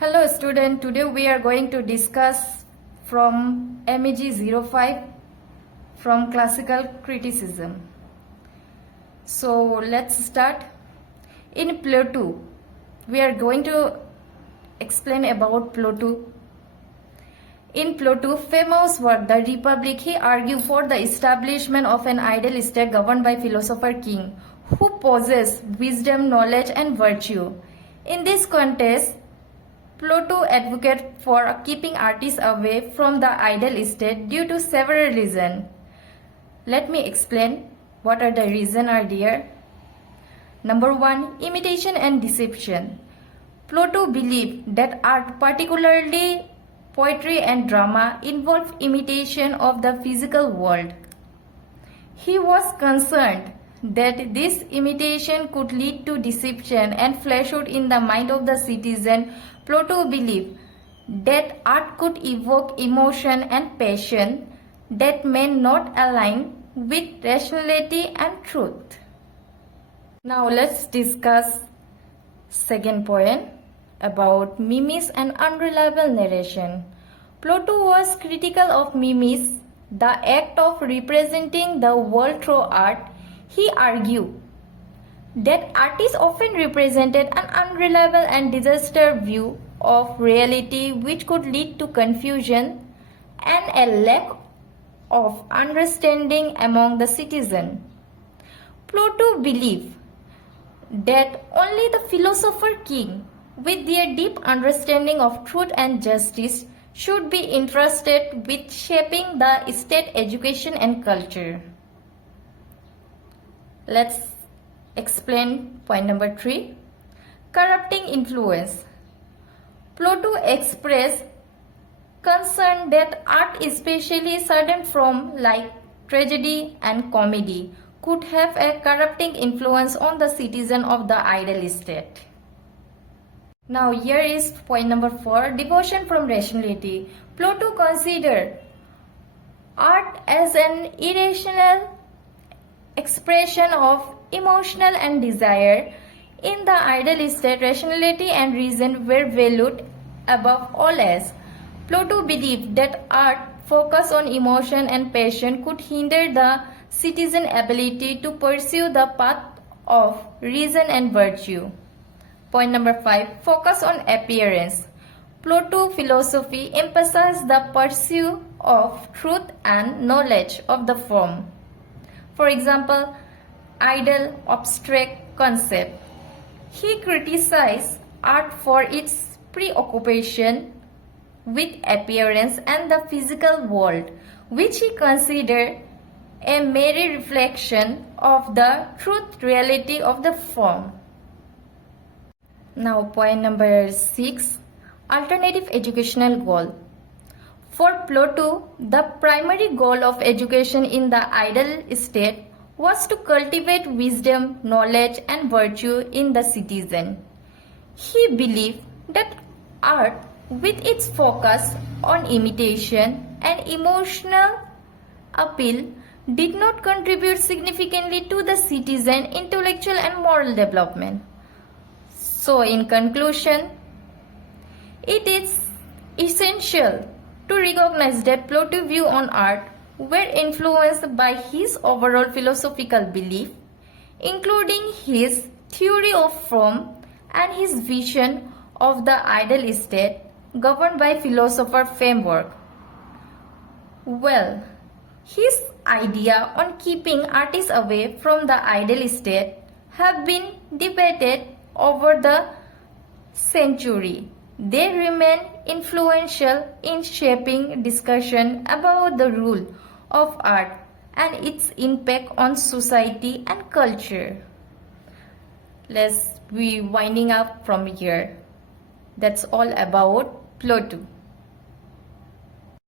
Hello student, today we are going to discuss from MEG 05 from classical criticism. So let's start. In Plato, we are going to explain about Plato. In Plato's famous work, The Republic, he argued for the establishment of an ideal state governed by philosopher king who possess wisdom, knowledge and virtue. In this context, Plato advocates for keeping artists away from the ideal state due to several reasons. Let me explain what are the reasons are there. Number 1, imitation and deception. Plato believed that art, particularly poetry and drama, involve imitation of the physical world. He was concerned that this imitation could lead to deception and falsehood in the mind of the citizen. Plato believed that art could evoke emotion and passion that may not align with rationality and truth. Now let's discuss second point about mimes and unreliable narration. Plato was critical of mimes, the act of representing the world through art. He argued that artists often represented an unreliable and disastrous view of reality which could lead to confusion and a lack of understanding among the citizen. Plato believed that only the philosopher king, with their deep understanding of truth and justice, should be entrusted with shaping the state education and culture. Let's explain point number 3. Corrupting influence. Plato expressed concern that art, especially certain forms like tragedy and comedy, could have a corrupting influence on the citizen of the ideal state. Now here is point number 4, devotion from rationality. Plato considered art as an irrational expression of emotional and desire. In the ideal state, rationality and reason were valued above all else. Plato believed that art focused on emotion and passion could hinder the citizen's ability to pursue the path of reason and virtue. Point number 5, focus on appearance. Plato's philosophy emphasized the pursuit of truth and knowledge of the form. For example, ideal abstract concept. He criticized art for its preoccupation with appearance and the physical world, which he considered a mere reflection of the truth reality of the form. Now point number 6, alternative educational goal. For Plato, the primary goal of education in the ideal state was to cultivate wisdom, knowledge and virtue in the citizen. He believed that art, with its focus on imitation and emotional appeal, did not contribute significantly to the citizen intellectual and moral development. So in conclusion, it is essential to recognize that Plato's view on art were influenced by his overall philosophical belief, including his theory of form and his vision of the ideal state governed by philosopher framework. Well, his idea on keeping artists away from the ideal state have been debated over the century. They remain influential in shaping discussion about the role of art and its impact on society and culture. Let's be winding up from here. That's all about Plato.